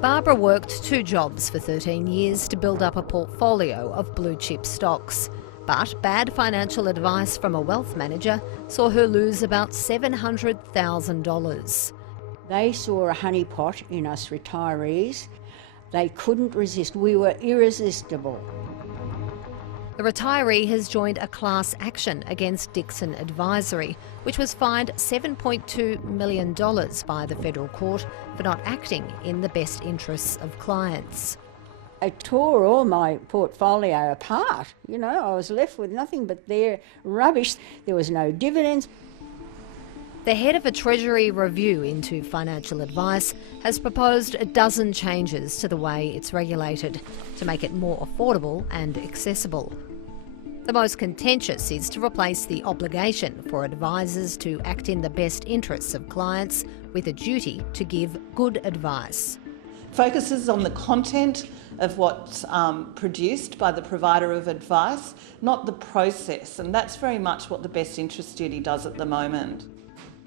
Barbara worked 2 jobs for 13 years to build up a portfolio of blue chip stocks. But bad financial advice from a wealth manager saw her lose about $700,000. They saw a honeypot in us retirees. They couldn't resist. We were irresistible. The retiree has joined a class action against Dixon Advisory, which was fined $7.2 million by the federal court for not acting in the best interests of clients. I tore all my portfolio apart. I was left with nothing but their rubbish. There was no dividends. The head of a Treasury review into financial advice has proposed a dozen changes to the way it's regulated to make it more affordable and accessible. The most contentious is to replace the obligation for advisors to act in the best interests of clients with a duty to give good advice. Focuses on the content of what's produced by the provider of advice, not the process, and that's very much what the best interest duty does at the moment.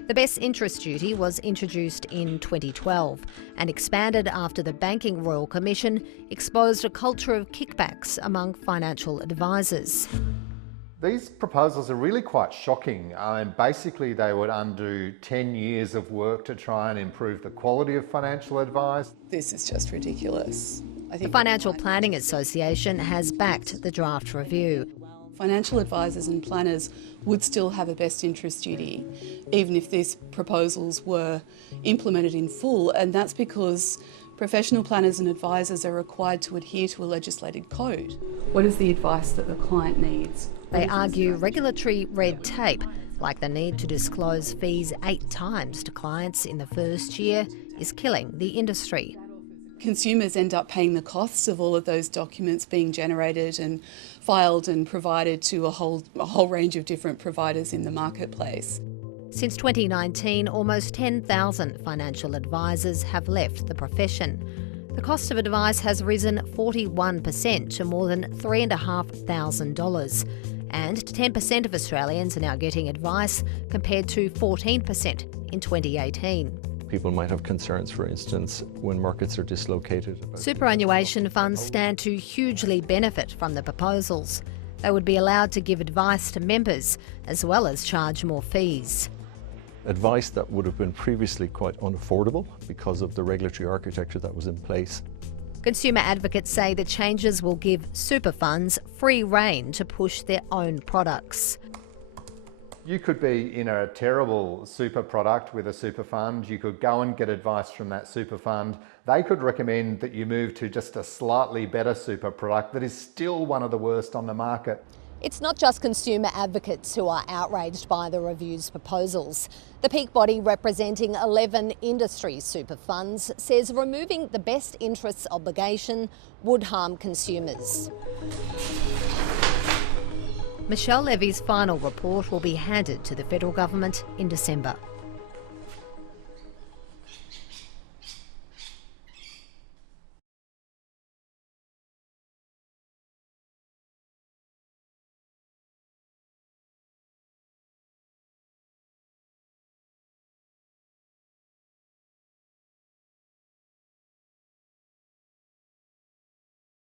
The best interest duty was introduced in 2012 and expanded after the Banking Royal Commission exposed a culture of kickbacks among financial advisors. These proposals are really quite shocking. Basically, they would undo 10 years of work to try and improve the quality of financial advice. This is just ridiculous. The Financial Planning Association has backed the draft review. Financial advisors and planners would still have a best interest duty, even if these proposals were implemented in full, and that's because professional planners and advisors are required to adhere to a legislated code. What is the advice that the client needs? They argue regulatory red tape, like the need to disclose fees 8 times to clients in the first year, is killing the industry. Consumers end up paying the costs of all of those documents being generated and filed and provided to a whole range of different providers in the marketplace. Since 2019, almost 10,000 financial advisors have left the profession. The cost of advice has risen 41% to more than $3,500, and 10% of Australians are now getting advice compared to 14% in 2018. People might have concerns, for instance, when markets are dislocated. Superannuation funds stand to hugely benefit from the proposals. They would be allowed to give advice to members as well as charge more fees. Advice that would have been previously quite unaffordable because of the regulatory architecture that was in place. Consumer advocates say the changes will give super funds free rein to push their own products. You could be in a terrible super product with a super fund. You could go and get advice from that super fund. They could recommend that you move to just a slightly better super product that is still one of the worst on the market. It's not just consumer advocates who are outraged by the review's proposals. The peak body representing 11 industry super funds says removing the best interests obligation would harm consumers. Michelle Levy's final report will be handed to the federal government in December.